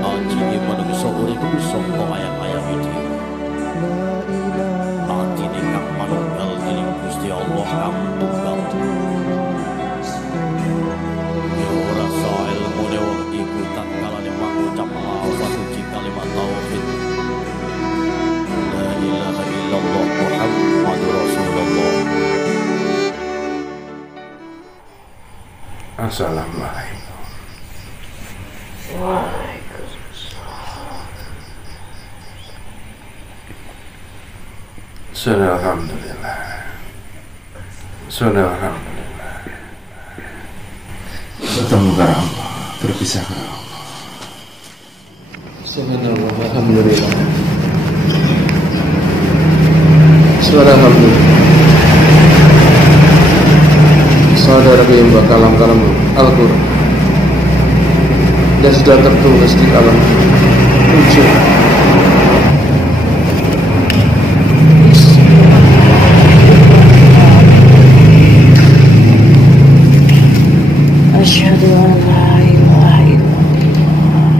Aji manungsa urip saka ayam-ayam iki. Atine kang manunggal dening Gusti Allah kang tunggal. Ya ora sae ilmune wong iku tatkala mangucap lafaz suci kalimat tauhid. La ilaha illallah Muhammadur Rasulullah. Assalamualaikum. Waalaikumsalam. Alhamdulillah. Alhamdulillah. Bertemu ke Allah, berpisah ke Allah. Alhamdulillah. Alhamdulillah. Saudara yang kalam-kalam Al-Quran dan sudah tertulis di dalam ujung. Asyhadu an la ilaha illallah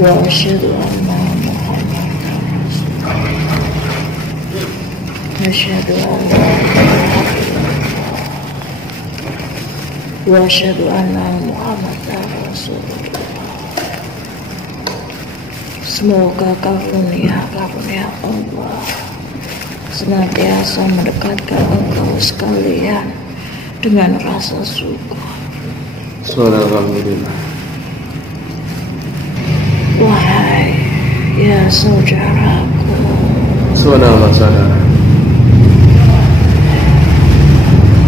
wa asyhadu anna Muhammadan Rasulullah. Asyhadu an la ilaha wa asyhadu anna Muhammadan Rasulullah. Semoga karunia Allah senantiasa mendekatkan engkau sekalian dengan rasa syukur. Alhamdulillah. Wahai ya saudaraku, Saudara.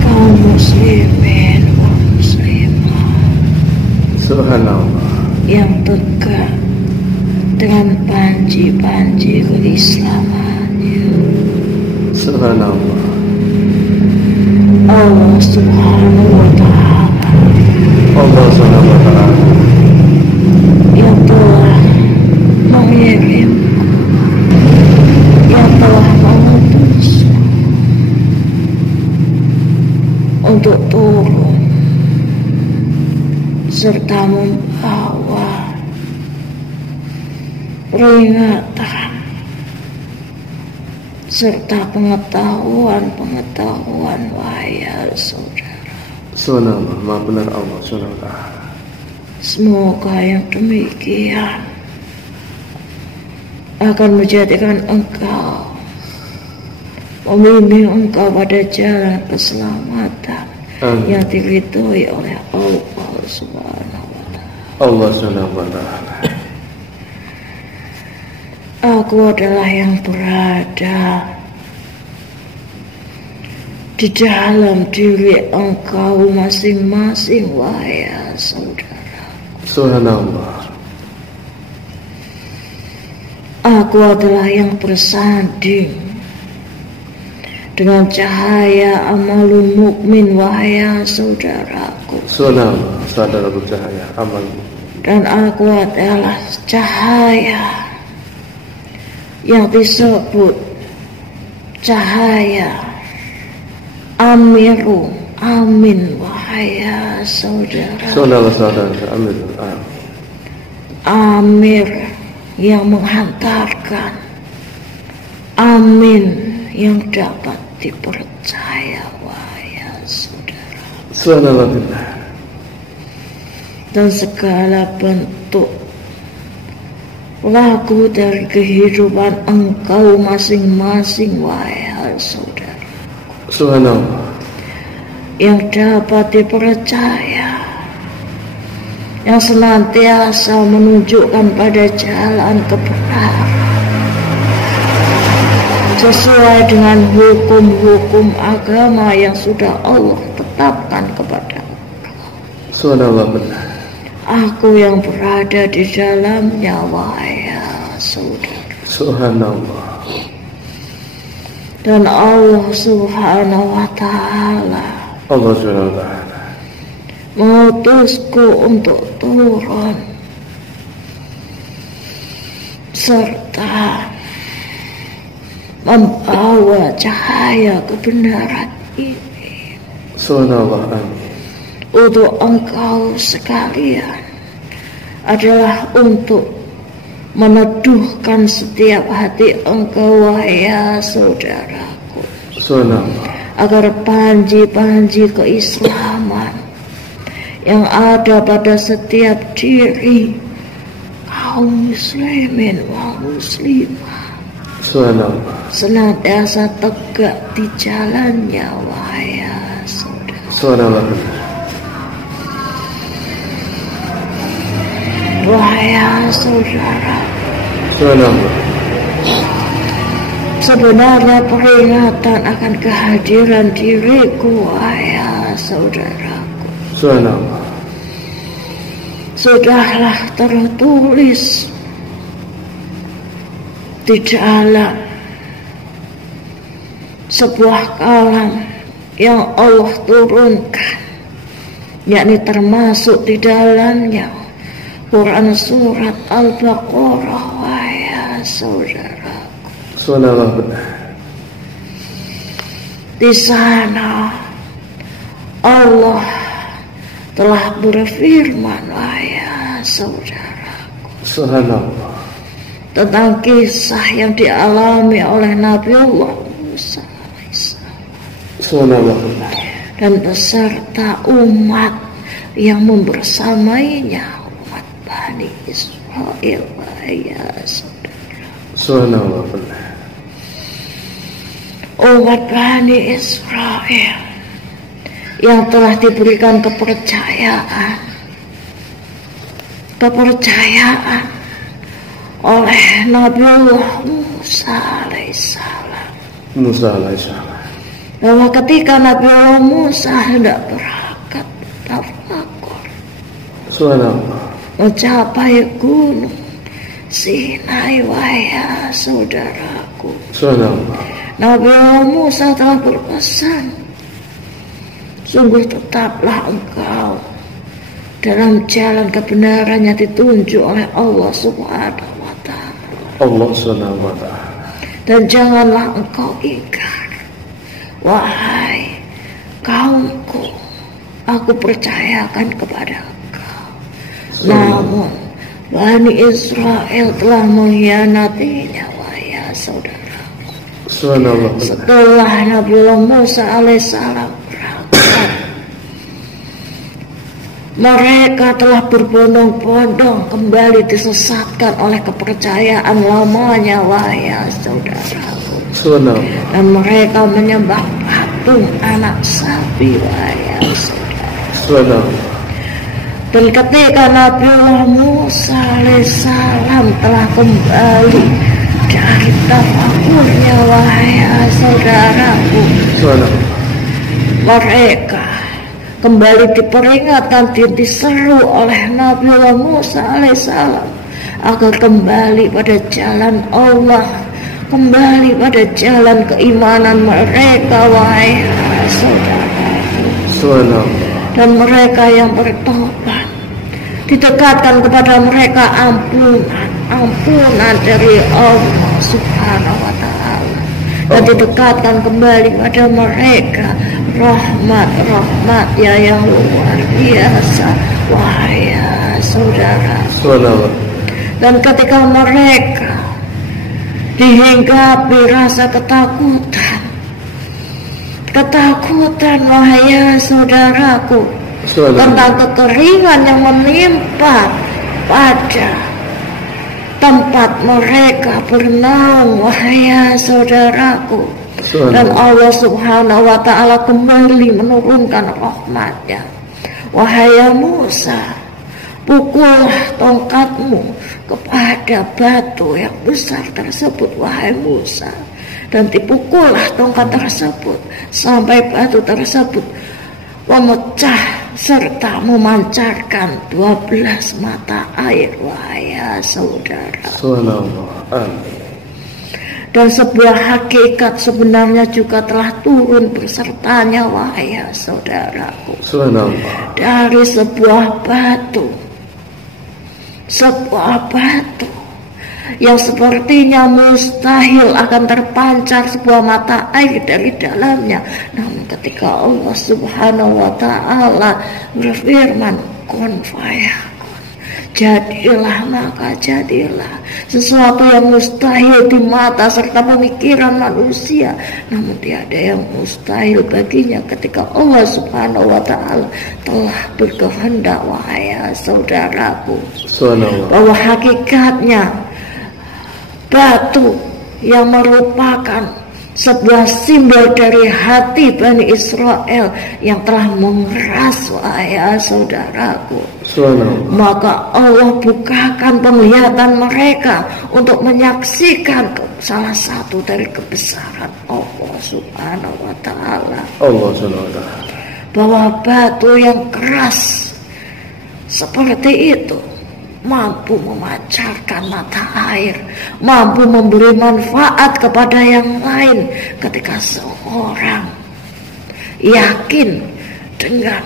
kaum muslimin wal muslimah Subhanallah. yang tegak dengan panji-panji keislamannya, Subhanallah. Allah Subhanahu wa Ta'ala Allah Subhanahu wa Ta'ala yang telah mengirim, yang telah mengutus untuk turun serta membawa peringatan serta pengetahuan wahai saudara. Subhanallah, maha benar Allah Subhanahu wa Ta'ala. Semoga yang demikian akan menjadikan engkau, membimbing engkau pada jalan keselamatan yang diridhoi oleh Allah Subhanahu wa Ta'ala. Allah Subhanahu wa Ta'ala. Aku adalah yang berada di dalam diri engkau masing-masing wahai saudara. Subhanallah. Aku adalah yang bersanding dengan cahaya amalul mukmin wahai saudaraku. Subhanallah, saudara bercahaya amal. Dan aku adalah cahaya yang disebut cahaya Amiru, amin wahai saudara. Subhanallah, saudara, amin. Amir yang menghantarkan, amin yang dapat dipercaya wahai saudara. Subhanallah billah. Dan segala bentuk laku dari kehidupan engkau masing-masing wahai saudara, Subhanallah, yang dapat dipercaya, yang senantiasa menunjukkan pada jalan kebenaran sesuai dengan hukum-hukum agama yang sudah Allah tetapkan kepada engkau. Subhanallah benar. Aku yang berada di dalamnya wahai saudara. Subhanallah. Dan Allah Subhanahu wa Ta'ala Allah Subhanahu wa Ta'ala mengutusku untuk turun serta membawa cahaya kebenaran ini Subhanallah, amin. untuk engkau sekalian adalah untuk meneduhkan setiap hati engkau wahai saudaraku, agar panji-panji keislaman yang ada pada setiap diri kaum muslimin wa muslimah senantiasa tegak di jalannya wahai saudara. Wahai saudara, sebenarnya peringatan akan kehadiran diriku wahai saudaraku sudahlah tertulis di dalam sebuah kalam yang Allah turunkan, yakni termasuk di dalamnya Quran surat Al-Baqarah wahai saudaraku. Di sana Allah telah berfirman wahai saudaraku tentang kisah yang dialami oleh Nabi Allah Musa dan beserta umat yang membersamainya, umat Bani Israel wahai saudara. Umat Bani Israel yang telah diberikan kepercayaan oleh Nabi Allah Musa alaihissalam, bahwa ketika Nabi Allah Musa hendak berangkat tafakur mencapai gunung Sinai wahai saudaraku, Nabi Allah Musa telah berpesan, sungguh tetaplah engkau dalam jalan kebenaran yang ditunjuk oleh Allah Subhanahu wa Ta'ala. Dan janganlah engkau ingkar, wahai kaumku, aku percayakan kepada engkau. Namun Bani Israel telah mengkhianatinya wahai saudaraku. Setelah Nabi Musa alaihissalam berangkat, mereka telah berbondong-bondong kembali disesatkan oleh kepercayaan lamanya wahai saudaraku. Dan mereka menyembah patung anak sapi wahai saudara. Dan ketika Nabi Musa alaihissalam telah kembali dari tafakurnya wahai saudaraku, mereka kembali diperingatkan, diseru oleh Nabi Musa alaihissalam agar kembali pada jalan Allah, kembali pada jalan keimanan mereka wahai saudara. Dan mereka yang bertobat didekatkan kepada mereka ampunan dari Allah Subhanahu wa Ta'ala, dan didekatkan kembali pada mereka rahmat yang luar biasa wahai saudara. Dan ketika mereka dihinggapi rasa ketakutan wahai saudaraku tentang kekeringan yang menimpa pada tempat mereka bernaung wahai saudaraku, dan Allah Subhanahu wa Ta'ala kembali menurunkan rahmatnya. Wahai Musa, pukullah tongkatmu kepada batu yang besar tersebut wahai Musa, dan dipukullah tongkat tersebut sampai batu tersebut memecah serta memancarkan 12 mata air wahai saudara. Dan sebuah hakikat sebenarnya juga telah turun bersertanya wahai saudaraku, dari sebuah batu yang sepertinya mustahil akan terpancar sebuah mata air dari dalamnya. Namun ketika Allah Subhanahu wa Ta'ala berfirman kun fayakun, Jadilah maka jadilah sesuatu yang mustahil di mata serta pemikiran manusia, namun tiada yang mustahil baginya ketika Allah Subhanahu wa ta'ala telah berkehendak. Wahai saudaraku, bahwa hakikatnya batu yang merupakan sebuah simbol dari hati Bani Israel yang telah mengeras, wahai saudaraku, maka Allah bukakan penglihatan mereka untuk menyaksikan salah satu dari kebesaran Allah Subhanahu wa ta'ala. Bahwa batu yang keras seperti itu mampu memancarkan mata air, mampu memberi manfaat kepada yang lain ketika seorang yakin dengan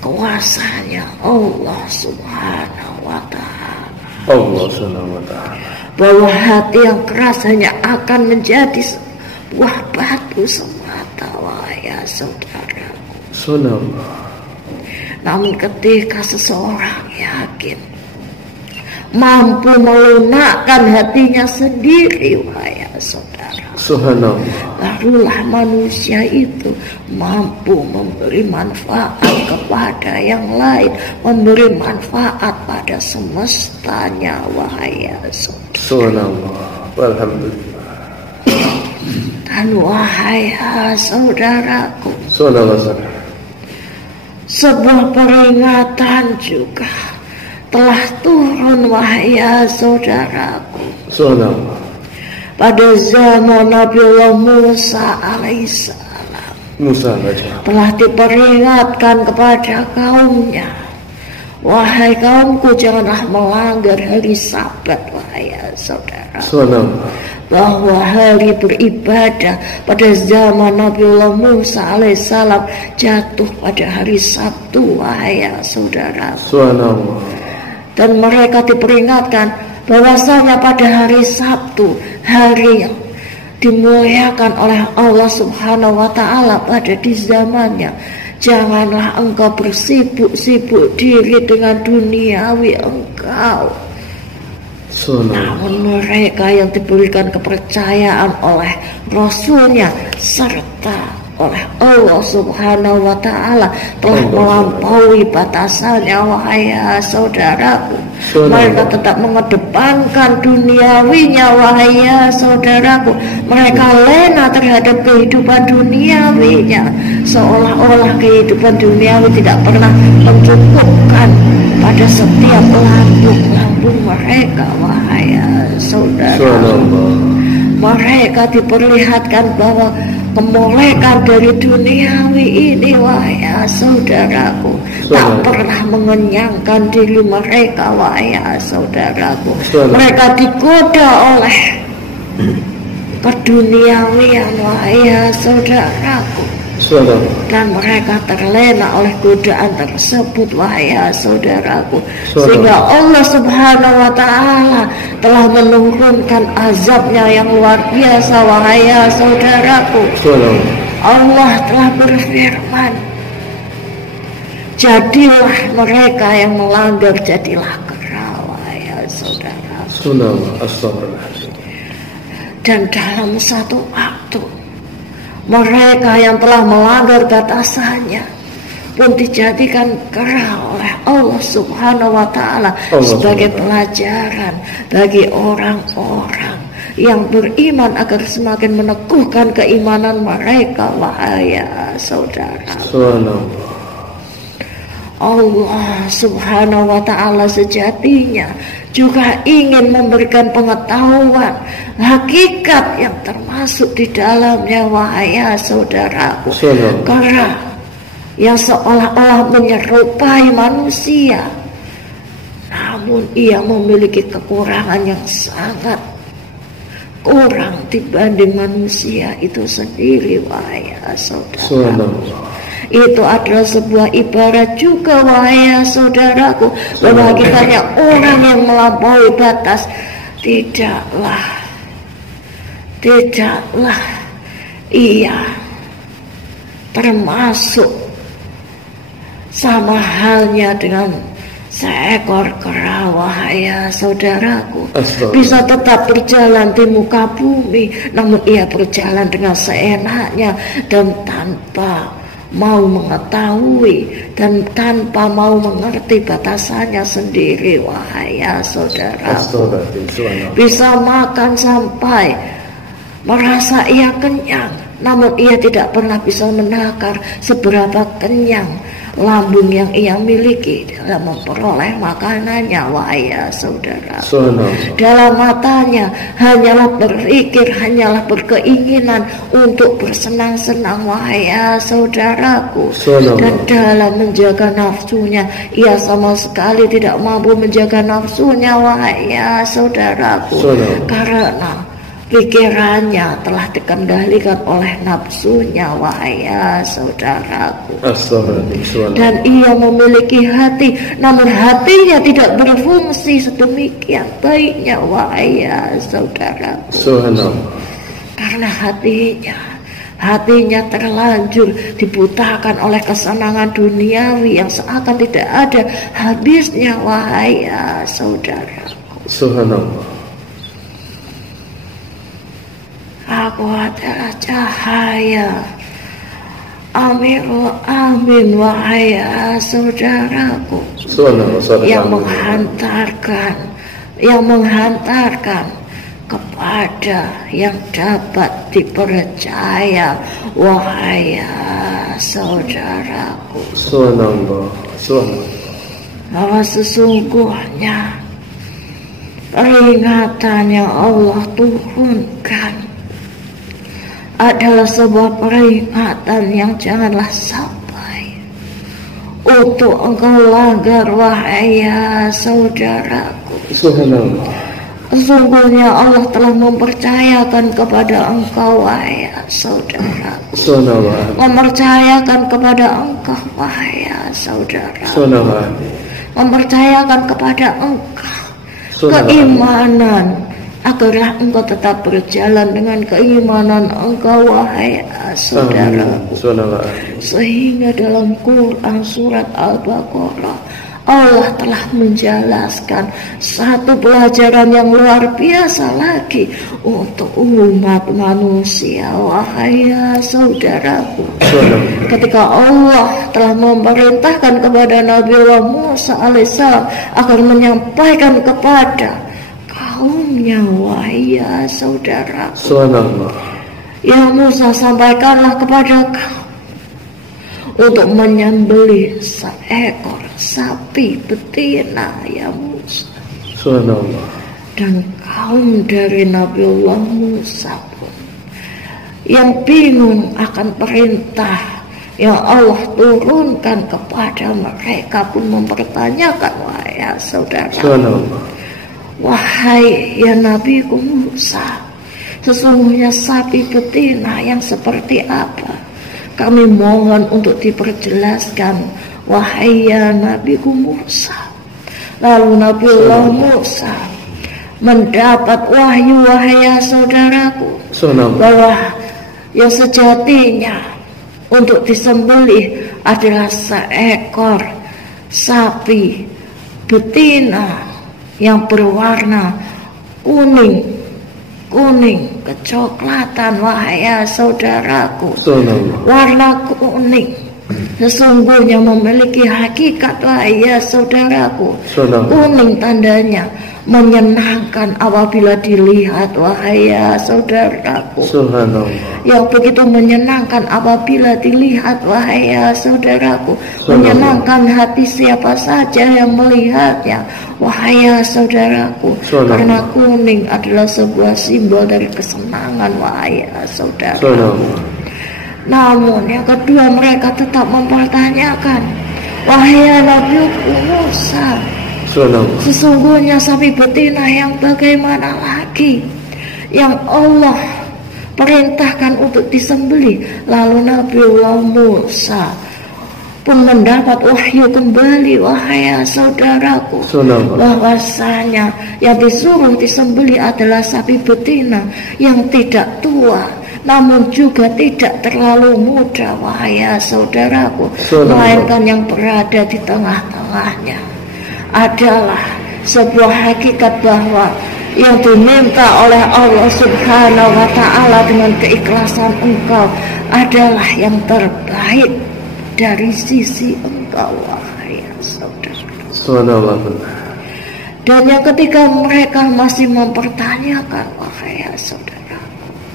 kuasanya Allah Subhanahu wa ta'ala. Bahwa hati yang keras hanya akan menjadi sebuah batu semata, wahai saudara. Namun ketika seseorang yakin mampu melunakkan hatinya sendiri, wahai saudara, barulah manusia itu mampu memberi manfaat kepada yang lain, memberi manfaat pada semestanya, wahai saudara. Dan wahai saudaraku, sebuah peringatan juga telah turun, wahai saudaraku, pada zaman Nabiullah Musa alaihissalam. Telah diperingatkan kepada kaumnya, wahai kaumku, janganlah melanggar hari Sabat, wahai saudara. Bahwa hari beribadah pada zaman Nabiullah Musa alaihissalam jatuh pada hari Sabtu, wahai saudara. Dan mereka diperingatkan bahwasanya pada hari Sabtu, hari yang dimuliakan oleh Allah Subhanahu wa ta'ala pada di zamannya, janganlah engkau bersibuk-sibuk diri dengan duniawi engkau. Namun mereka yang diberikan kepercayaan oleh Rasulnya serta oleh Allah Subhanahu wa ta'ala telah melampaui batasannya, wahai saudaraku. Mereka tetap mengedepankan duniawinya, wahai saudaraku. Mereka lena terhadap kehidupan duniawinya, seolah-olah kehidupan duniawi tidak pernah mencukupkan pada setiap lambung mereka, wahai saudaraku. Mereka diperlihatkan bahwa kemolekan dari duniawi ini, wahai saudaraku, tak pernah mengenyangkan diri mereka, wahai saudaraku. Mereka digoda oleh keduniawian, wahai saudaraku, dan mereka terlena oleh godaan tersebut, wahai saudaraku, sehingga Allah Subhanahu wa ta'ala telah menurunkan azabnya yang luar biasa, wahai saudaraku. Allah telah berfirman, jadilah mereka yang melanggar, jadilah kera, wahai saudara. Dan dalam satu waktu mereka yang telah melanggar batasannya pun dijadikan kera oleh Allah Subhanahu wa ta'ala sebagai pelajaran bagi orang-orang yang beriman agar semakin meneguhkan keimanan mereka, wahai saudara. Allah Subhanahu wa ta'ala sejatinya juga ingin memberikan pengetahuan hakikat yang termasuk di dalamnya, wahai saudaraku. Karena yang seolah-olah menyerupai manusia, namun ia memiliki kekurangan yang sangat kurang dibanding manusia itu sendiri, wahai saudara. Itu adalah sebuah ibarat juga, wahai saudaraku, bahwa hakikatnya orang yang melampaui batas tidaklah ia termasuk sama halnya dengan seekor kera, wahai saudaraku, Astagfirullah. bisa tetap berjalan di muka bumi, namun ia berjalan dengan seenaknya dan tanpa mau mengetahui dan tanpa mau mengerti batasannya sendiri, wahai saudaraku. Astagfirullah. Bisa makan sampai merasa ia kenyang, namun ia tidak pernah bisa menakar seberapa kenyang lambung yang ia miliki dalam memperoleh makanannya, wahai saudara. Dalam matanya hanyalah berpikir, hanyalah berkeinginan untuk bersenang-senang, wahai saudaraku. Dan dalam menjaga nafsunya, ia sama sekali tidak mampu menjaga nafsunya, wahai saudaraku. Karena pikirannya telah dikendalikan oleh nafsunya, wahai saudaraku. Dan ia memiliki hati, namun hatinya tidak berfungsi sedemikian baiknya, wahai saudaraku. Karena hatinya terlanjur dibutakan oleh kesenangan duniawi yang seakan tidak ada habisnya, wahai saudaraku. Subhanallah. Aku adalah cahaya. Amin, wahai saudaraku, yang menghantarkan kepada yang dapat dipercaya, wahai saudaraku. Bahwa sesungguhnya peringatan yang Allah turunkan adalah sebuah peringatan yang janganlah sampai untuk engkau langgar, wahai saudaraku. Sesungguhnya Allah telah mempercayakan kepada engkau, wahai saudaraku. Mempercayakan kepada engkau, wahai saudara. Mempercayakan kepada engkau keimanan, agarlah engkau tetap berjalan dengan keimanan engkau, wahai saudaraku. Sehingga dalam Quran surat Al-Baqarah, Allah telah menjelaskan satu pelajaran yang luar biasa lagi untuk umat manusia, wahai saudaraku. Ketika Allah telah memerintahkan kepada Nabiullah Musa alaihissalam agar menyampaikan kepada kaumnya, wahai saudara. Ya Musa, sampaikanlah kepada kaum untuk menyembelih seekor sapi betina, ya Musa. Dan kaum dari Nabiullah Musa pun yang bingung akan perintah yang Allah turunkan kepada mereka pun mempertanyakan, wahai saudara. Wahai ya Nabiku Musa, sesungguhnya sapi betina yang seperti apa? Kami mohon untuk diperjelaskan, wahai ya Nabiku Musa. Lalu Nabiullah Musa mendapat wahyu, wahai saudaraku, bahwa yang sejatinya untuk disembelih adalah seekor sapi betina yang berwarna kuning kecoklatan, wahai saudaraku. Warna kuning sesungguhnya memiliki hakikat, wahai saudaraku. Kuning tandanya menyenangkan apabila dilihat, wahai saudaraku. Yang begitu menyenangkan apabila dilihat, wahai saudaraku. Menyenangkan hati siapa saja yang melihatnya, wahai saudaraku. Karena kuning adalah sebuah simbol dari kesenangan, wahai saudaraku. Namun yang kedua, mereka tetap mempertanyakan, wahai Nabi Musa, sesungguhnya sapi betina yang bagaimana lagi yang Allah perintahkan untuk disembelih? Lalu Nabiullah Musa pun mendapat wahyu kembali, wahai saudaraku, bahwasanya yang disuruh disembelih adalah sapi betina yang tidak tua namun juga tidak terlalu muda, wahai saudaraku, melainkan yang berada di tengah-tengahnya. adalah sebuah hakikat bahwa yang diminta oleh Allah Subhanahu wa ta'ala dengan keikhlasan engkau adalah yang terbaik dari sisi engkau, wahai saudara. Subhanallah, benar. Dan yang ketika mereka masih mempertanyakan, wahai saudara,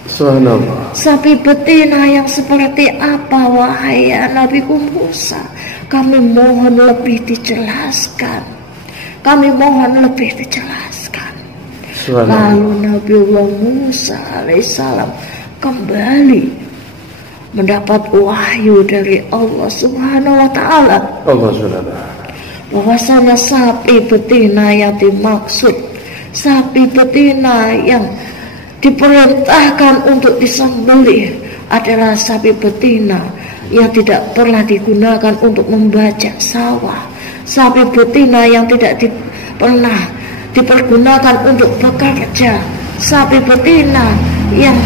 Subhanallah, sapi betina yang seperti apa, wahai Nabi Musa? Kami mohon lebih dijelaskan. Kami mohon lebih dijelaskan. Lalu Nabiullah Musa alaihissalam kembali mendapat wahyu dari Allah Subhanahu wa ta'ala. Allah Subhanahu. Bahwasanya sapi betina yang dimaksud, sapi betina yang diperintahkan untuk disembelih adalah sapi betina yang tidak pernah digunakan untuk membajak sawah, sapi betina yang tidak pernah dipergunakan untuk bekerja, sapi betina yang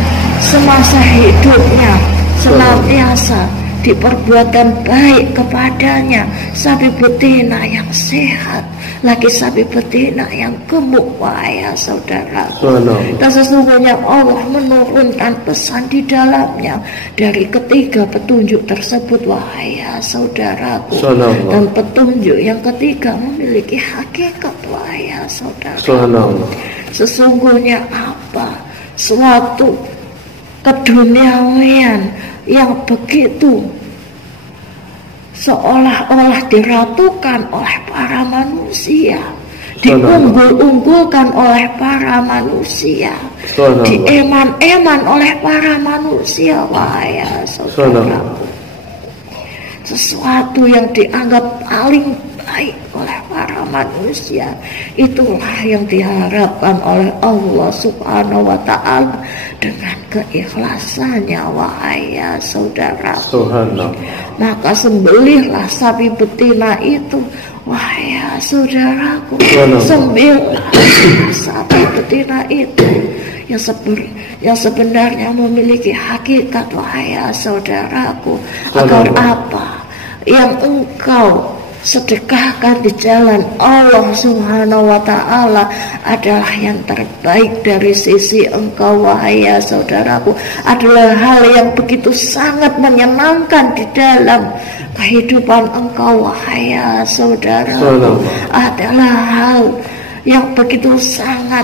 semasa hidupnya senantiasa diperbuatkan baik kepadanya, sapi betina yang sehat, lagi sapi betina yang gemuk, wahai saudara. Dan sesungguhnya Allah menurunkan pesan di dalamnya dari ketiga petunjuk tersebut, wahai saudaraku. Dan petunjuk yang ketiga memiliki hakikat, wahai saudara. Sesungguhnya apa? Suatu keduniawian yang begitu seolah-olah diratukan oleh para manusia, diunggul-unggulkan oleh para manusia, dieman-eman oleh para manusia, wahai saudaraku. Sesuatu yang dianggap paling baik oleh para manusia, itulah yang diharapkan oleh Allah Subhanahu wa ta'ala dengan keikhlasannya, wahai saudara. Maka sembelihlah sapi betina itu, wahai saudaraku. Sembelihlah sapi betina itu yang sebenarnya memiliki hakikat, wahai saudaraku. Agar apa? Yang engkau sedekahkan di jalan Allah Subhanahu wa ta'ala adalah yang terbaik dari sisi engkau, wahai saudaraku. Adalah hal yang begitu sangat menyenangkan di dalam kehidupan engkau, wahai saudaraku. Adalah hal yang begitu sangat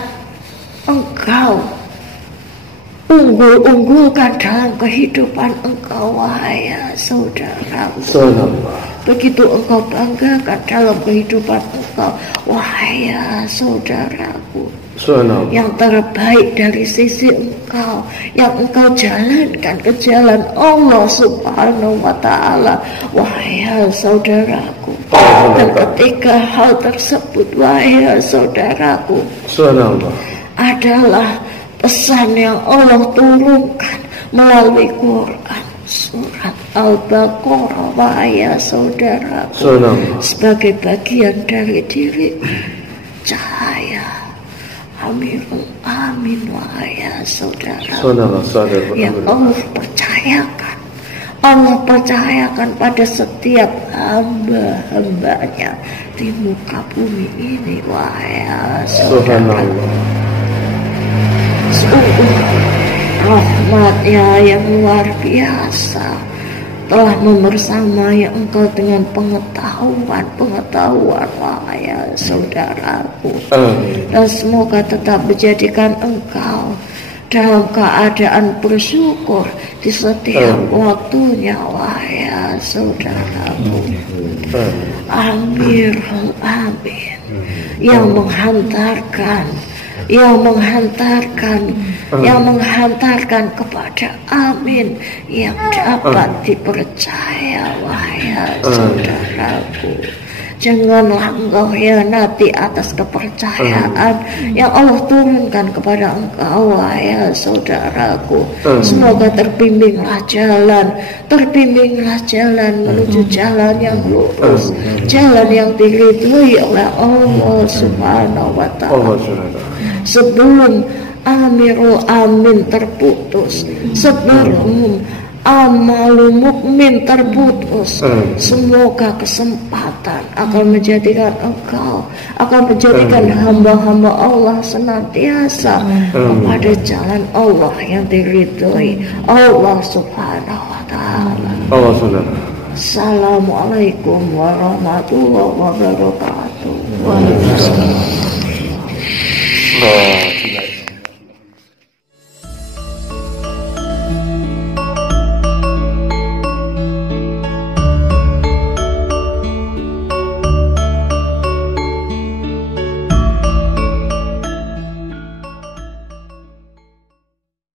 engkau unggul-unggulkan dalam kehidupan engkau, wahai saudaraku. Begitu engkau banggakan dalam kehidupan engkau, wahai saudaraku. Yang terbaik dari sisi engkau, yang engkau jalankan ke jalan Allah Subhanahu wa ta'ala, wahai saudaraku. Dan ketika hal tersebut, wahai saudaraku, adalah pesan yang Allah turunkan melalui Quran surat Al-Baqarah, wahai saudara, sebagai bagian dari diri cahaya Amirul Amin, wahai saudara, yang Allah percayakan pada setiap hamba-hambanya di muka bumi ini, wahai saudara. Sungguh rahmatnya yang luar biasa telah membersamai engkau dengan pengetahuan, wahai saudaraku. Dan semoga tetap menjadikan engkau dalam keadaan bersyukur di setiap waktunya, wahai saudaraku. Amirul Amin yang menghantarkan kepada Amin yang dapat dipercaya, wahai saudaraku. Janganlah engkau hianati atas kepercayaan yang Allah turunkan kepada engkau, wahai saudaraku. Semoga terbimbinglah jalan menuju jalan yang lurus, jalan yang diridhoi oleh Allah Subhanahu wa ta'ala. Sebelum Amirul Amin terputus, sebelum amalu mukmin terputus. Semoga kesempatan akan menjadikan engkau, akan menjadikan hamba-hamba Allah senantiasa pada jalan Allah yang diridhoi Allah Subhanahu wa ta'ala. Allah Subhanahu. Assalamualaikum warahmatullahi wabarakatuh. Waalaikumsalam.